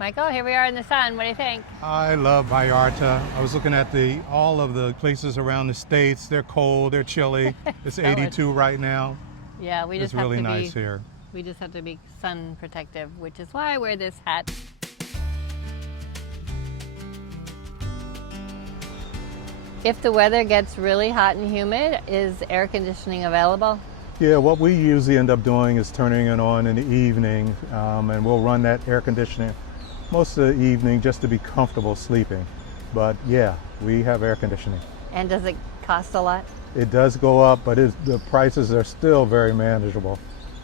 Michael, here we are in the sun. What do you think? I love Vallarta. I was looking at all of the places around the states. They're cold, they're chilly. It's 82 right now. Yeah, we just It's have really to nice here. We just have to be sun protective, which is why I wear this hat. If the weather gets really hot and humid, is air conditioning available? Yeah, what we usually end up doing is turning it on in the evening, and we'll run that air conditioning most of the evening just to be comfortable sleeping. But yeah, we have air conditioning. And does it cost a lot? It does go up, but the prices are still very manageable.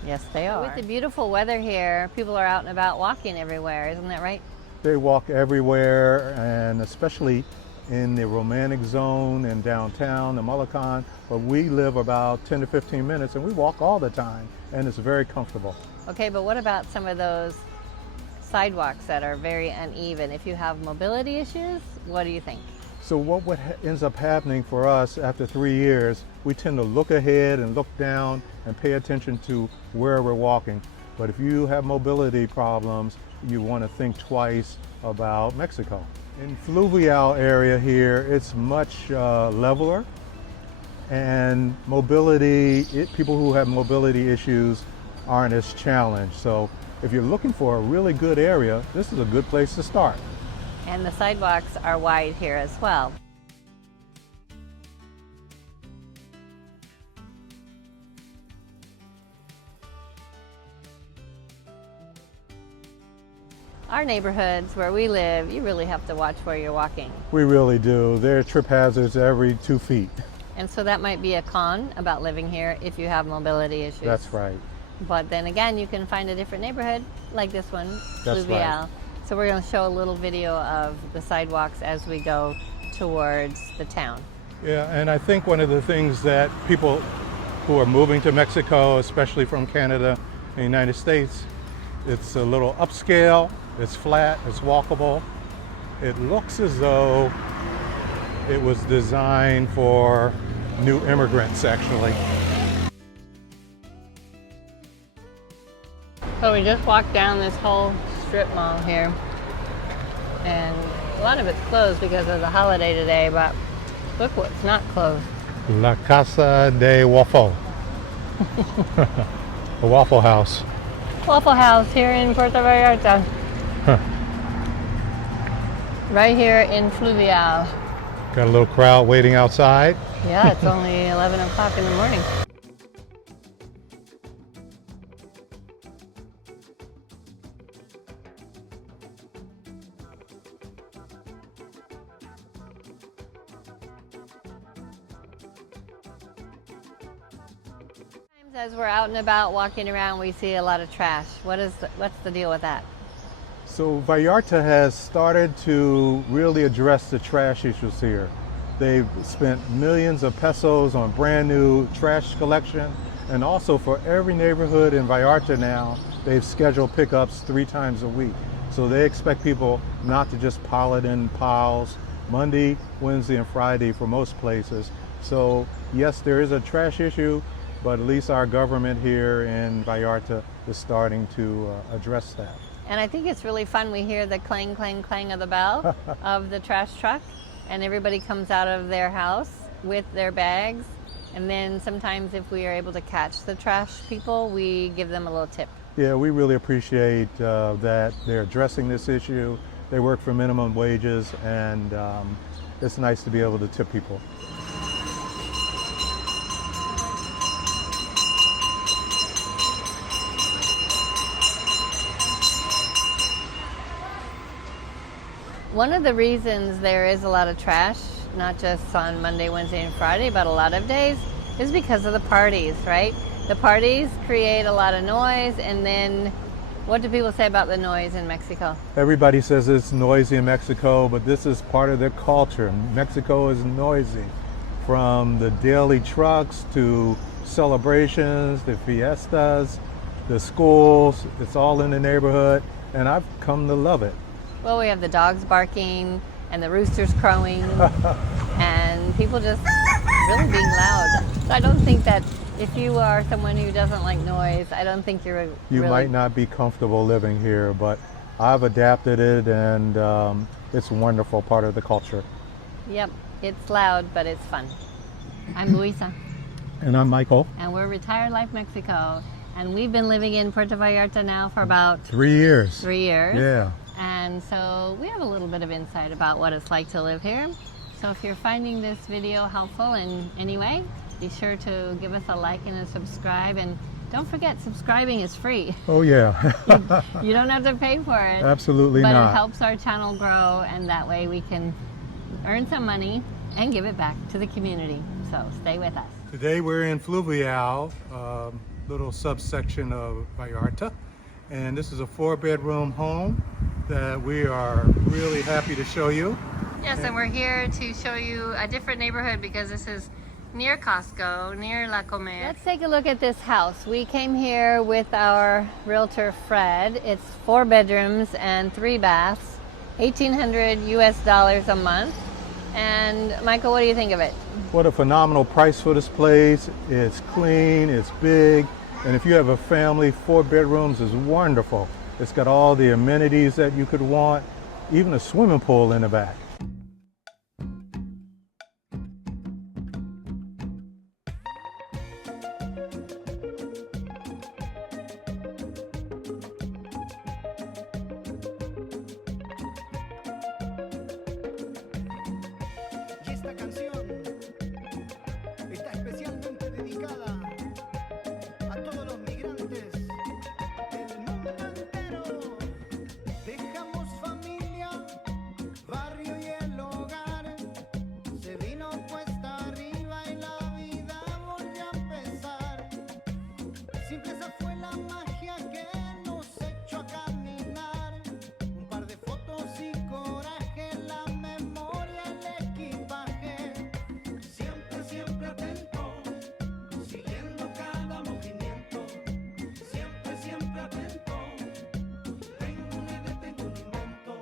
Yes, they are. With the beautiful weather here, people are out and about walking everywhere, isn't that right? They walk everywhere, and especially in the romantic zone in downtown, the Mullican, but we live about 10 to 15 minutes and we walk all the time, and it's very comfortable. Okay, but what about some of those sidewalks that are very uneven? If you have mobility issues, what do you think? So what ends up happening for us after 3 years, we tend to look ahead and look down and pay attention to where we're walking. But if you have mobility problems, you want to think twice about Mexico. In Fluvial area here, it's much leveler, and people who have mobility issues aren't as challenged. So if you're looking for a really good area, this is a good place to start. And the sidewalks are wide here as well. Our neighborhoods where we live, you really have to watch where you're walking. We really do. There are trip hazards every 2 feet. And so that might be a con about living here if you have mobility issues. That's right. But then again, you can find a different neighborhood like this one, That's Fluvial. right. So we're going to show a little video of the sidewalks as we go towards the town. Yeah, and I think one of the things that people who are moving to Mexico, especially from Canada and the United States, it's a little upscale, it's flat, it's walkable. It looks as though it was designed for new immigrants, actually. So we just walked down this whole strip mall here, and a lot of it's closed because of the holiday today, but look what's not closed. La Casa de Waffle. The Waffle House. Waffle House here in Puerto Vallarta. Huh. Right here in Fluvial. Got a little crowd waiting outside. Yeah, it's only 11 o'clock in the morning. As we're out and about walking around, we see a lot of trash. What's the deal with that? So Vallarta has started to really address the trash issues here. They've spent millions of pesos on brand new trash collection, and also for every neighborhood in Vallarta now, they've scheduled pickups 3 times a week. So they expect people not to just pile it in piles Monday, Wednesday, and Friday for most places. So yes, there is a trash issue, but at least our government here in Vallarta is starting to address that. And I think it's really fun. We hear the clang, clang, clang of the bell of the trash truck, and everybody comes out of their house with their bags. And then sometimes if we are able to catch the trash people, we give them a little tip. Yeah, we really appreciate that they're addressing this issue. They work for minimum wages, and it's nice to be able to tip people. One of the reasons there is a lot of trash, not just on Monday, Wednesday, and Friday, but a lot of days, is because of the parties, right? The parties create a lot of noise, and then what do people say about the noise in Mexico? Everybody says it's noisy in Mexico, but this is part of their culture. Mexico is noisy, from the daily trucks to celebrations, the fiestas, the schools. It's all in the neighborhood, and I've come to love it. Well, we have the dogs barking and the roosters crowing and people just really being loud. So I don't think that if you are someone who doesn't like noise, I don't think you're You really... might not be comfortable living here, but I've adapted it, and it's a wonderful part of the culture. Yep, it's loud, but it's fun. I'm Luisa, And I'm Michael. and we're Retired Life Mexico, and we've been living in Puerto Vallarta now for about 3 years. 3 years. Yeah. And so we have a little bit of insight about what it's like to live here. So if you're finding this video helpful in any way, be sure to give us a like and a subscribe. And don't forget, subscribing is free. Oh, yeah. You don't have to pay for it. Absolutely but not. it helps our channel grow, and that way we can earn some money and give it back to the community. So stay with us. Today we're in Fluvial, little subsection of Vallarta. And this is a 4-bedroom home that we are really happy to show you. Yes, and we're here to show you a different neighborhood because this is near Costco, near La Comer. Let's take a look at this house. We came here with our realtor Fred. It's 4 bedrooms and 3 baths, $1,800 US a month. And Michael, what do you think of it? What a phenomenal price for this place. It's clean, it's big, and if you have a family, 4 bedrooms is wonderful. It's got all the amenities that you could want, even a swimming pool in the back. Y esta canción está especialmente dedicada a todos los migrantes del mundo entero. Dejamos familia, barrio y el hogar. Se vino cuesta arriba y la vida volvió a empezar. Simpleza fue la magia que nos echó a caminar. Un par de fotos y coraje, la memoria, el equipaje. Siempre, siempre atento, siguiendo cada movimiento. Siempre, siempre atento. Tengo una idea, tengo un invento.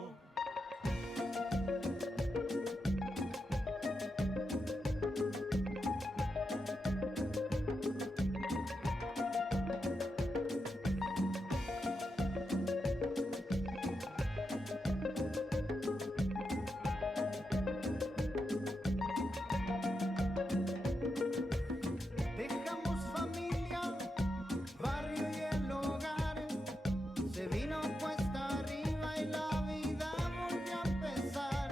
Dejamos familia, barrio y el hogar. Se vino cuesta arriba y la vida volvió a empezar.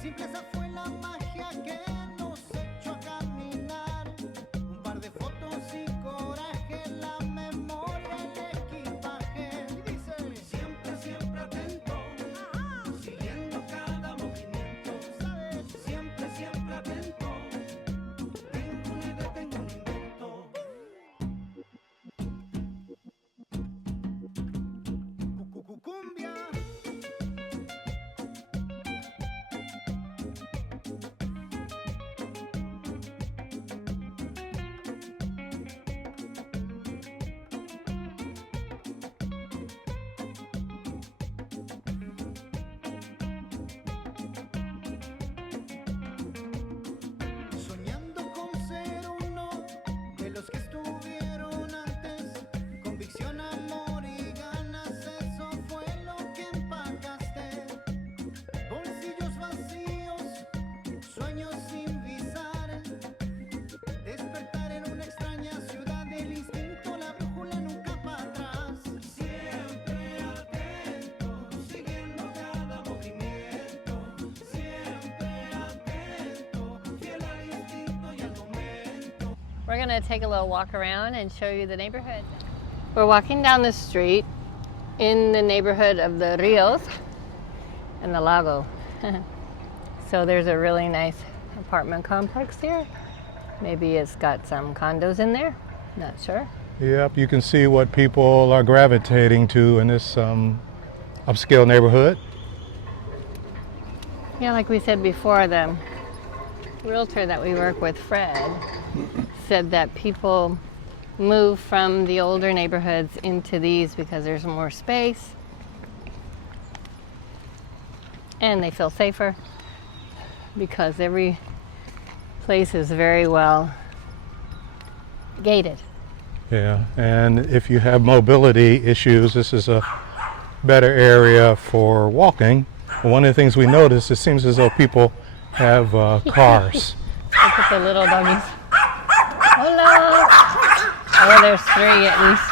Simpleza fue la magia que nos echó a caminar. Un par de fotos y coraje, la memoria, el equipaje. Y dice, siempre, siempre atento, siguiendo cada movimiento. ¿Sabes? Siempre, siempre atento. Tengo una idea, tengo un invento. Cumbia. Soñando con ser uno de los que estuvieron antes. Convicción, amor y ganas, eso fue lo que empacaste. Bolsillos vacíos, sueños sin visar. Despertar en una extraña ciudad, el instinto, la brújula nunca para atrás. Siempre atento, siguiendo cada movimiento. Siempre atento, fiel al instinto y al momento. We're gonna take a little walk around and show you the neighborhood. We're walking down the street in the neighborhood of the Rios and the Lago. So there's a really nice apartment complex here. Maybe it's got some condos in there, not sure. Yep, you can see what people are gravitating to in this upscale neighborhood. Yeah, like we said before, the realtor that we work with, Fred, said that people move from the older neighborhoods into these because there's more space and they feel safer because every place is very well gated. Yeah, and if you have mobility issues, this is a better area for walking. But one of the things we noticed, it seems as though people have cars. Look at the little doggies. Hello. Oh, there's 3 at least.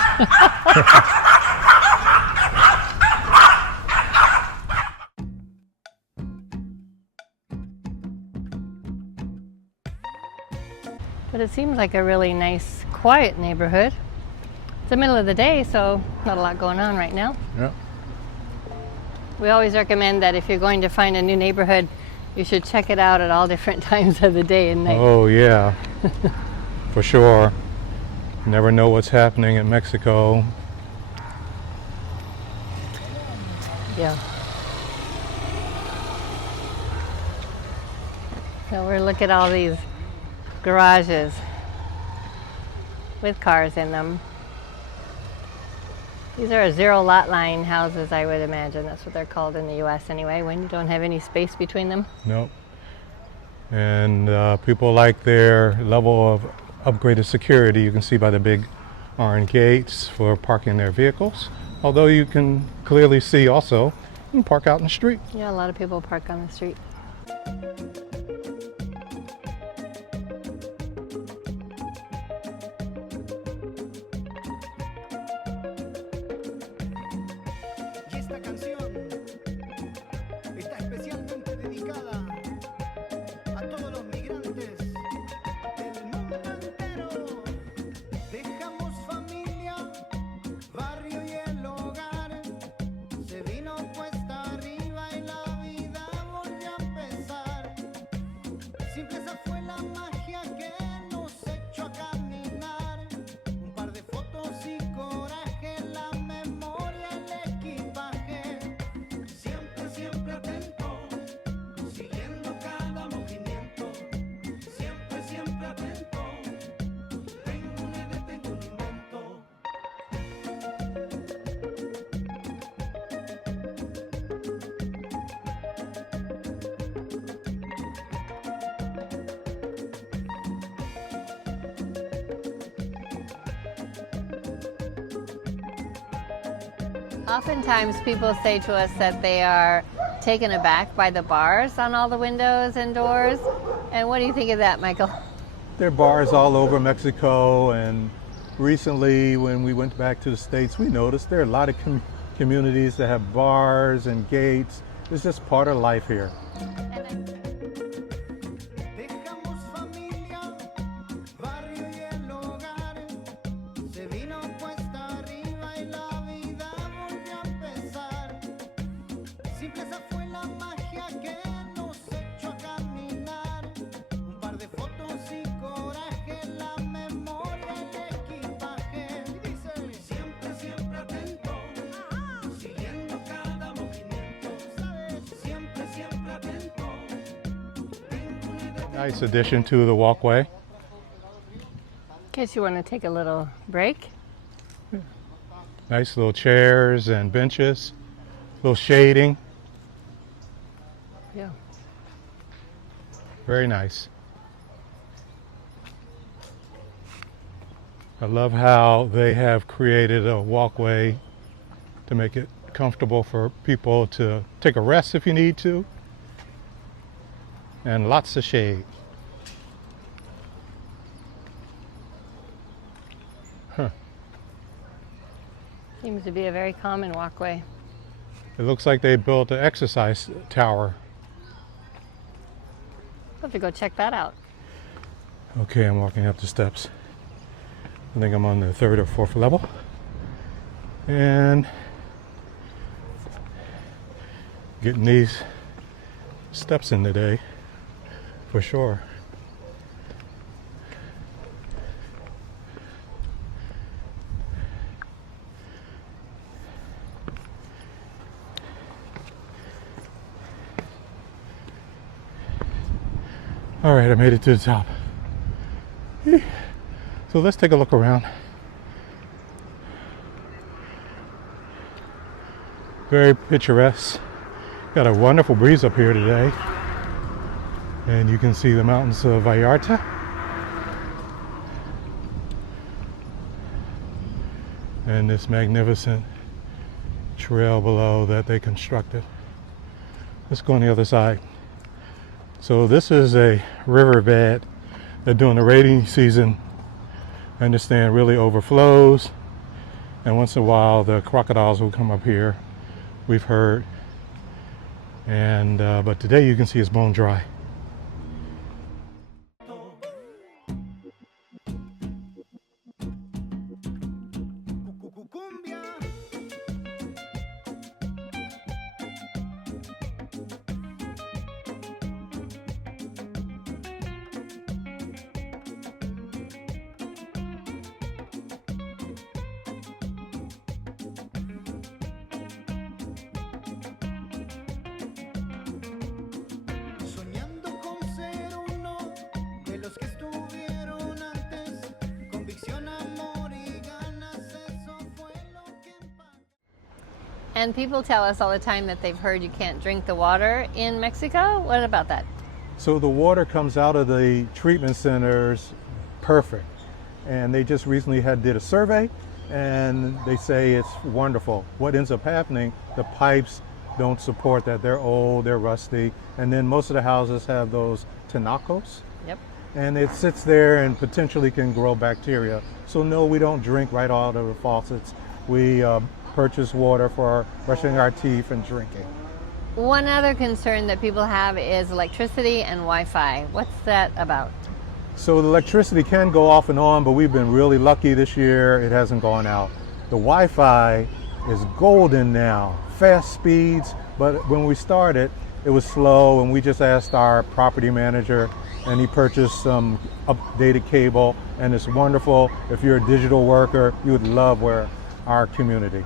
But it seems like a really nice, quiet neighborhood. It's the middle of the day, so not a lot going on right now. Yeah. We always recommend that if you're going to find a new neighborhood, you should check it out at all different times of the day and night. Oh yeah, for sure. Never know what's happening in Mexico. Yeah. So we're looking at all these garages with cars in them. These are 0 lot line houses, I would imagine. That's what they're called in the US anyway, when you don't have any space between them. Nope. And people like their level of upgraded security. You can see by the big iron gates for parking their vehicles. Although you can clearly see also, you can park out in the street. Yeah, a lot of people park on the street. Y esta canción está especialmente dedicada a todos los migrantes del mundo entero. Dejamos familia, barrio y el hogar. Se vino cuesta arriba y la vida volvió a empezar. Simple esa fue la magia que nos echó a caminar. Un par de fotos y coraje, la memoria, el equipaje. Siempre, siempre atento, siguiendo cada movimiento. Siempre, siempre atento. Tengo una idea, tengo un invento. Oftentimes people say to us that they are taken aback by the bars on all the windows and doors. And what do you think of that, Michael? There are bars all over Mexico, and recently when we went back to the States, we noticed there are a lot of communities that have bars and gates. It's just part of life here. Dejamos familia, barrio y el hogar. Se vino cuesta arriba y la vida volvió a empezar. Simple esa fue la magia que nos echó a caminar. Un par de fotos y coraje, la memoria, el equipaje. Y dice, siempre, siempre atento, siguiendo cada movimiento. Siempre, siempre atento. Tengo una idea. Nice addition to the walkway. In case you want to take a little break. Nice little chairs and benches, little shading. Yeah. Very nice. I love how they have created a walkway to make it comfortable for people to take a rest if you need to. And lots of shade. Huh. Seems to be a very common walkway. It looks like they built an exercise tower. We'll have to go check that out. Okay, I'm walking up the steps. I think I'm on the 3rd or 4th level. And getting these steps in today, for sure. All right, I made it to the top. So let's take a look around. Very picturesque. Got a wonderful breeze up here today. And you can see the mountains of Vallarta. And this magnificent trail below that they constructed. Let's go on the other side. So this is a riverbed that during the rainy season, I understand, really overflows. And once in a while, the crocodiles will come up here, we've heard. And but today you can see it's bone dry. Cumbia. Soñando con ser uno de los que estuvieron antes, convicción, amor y ganas, eso fue lo que impactó. And people tell us all the time that they've heard you can't drink the water in Mexico. What about that? So the water comes out of the treatment centers perfect. And they just recently did a survey, and they say it's wonderful. What ends up happening, the pipes don't support that. They're old, they're rusty, and then most of the houses have those tinacos, Yep. and it sits there and potentially can grow bacteria. So no, we don't drink right out of the faucets. We purchase water for brushing our teeth and drinking. One other concern that people have is electricity and Wi-Fi. What's that about? So the electricity can go off and on, but we've been really lucky this year. It hasn't gone out. The Wi-Fi is golden now, fast speeds, but when we started, it was slow, and we just asked our property manager, and he purchased some updated cable, and it's wonderful. If you're a digital worker, you would love our community.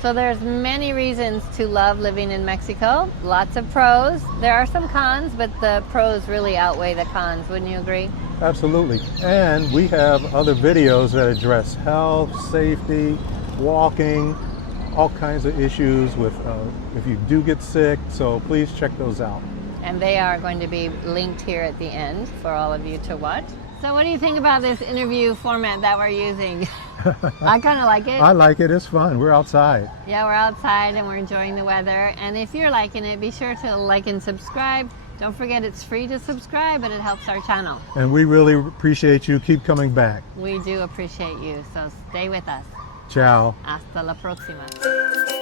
So there's many reasons to love living in Mexico. Lots of pros. There are some cons, but the pros really outweigh the cons. Wouldn't you agree? Absolutely. And we have other videos that address health, safety, walking, all kinds of issues with if you do get sick. So please check those out. And they are going to be linked here at the end for all of you to watch. So what do you think about this interview format that we're using? I kind of like it. I like it. It's fun. We're outside. Yeah, we're outside and we're enjoying the weather. And if you're liking it, be sure to like and subscribe. Don't forget it's free to subscribe, but it helps our channel. And we really appreciate you. Keep coming back. We do appreciate you, so stay with us. Ciao. Hasta la próxima.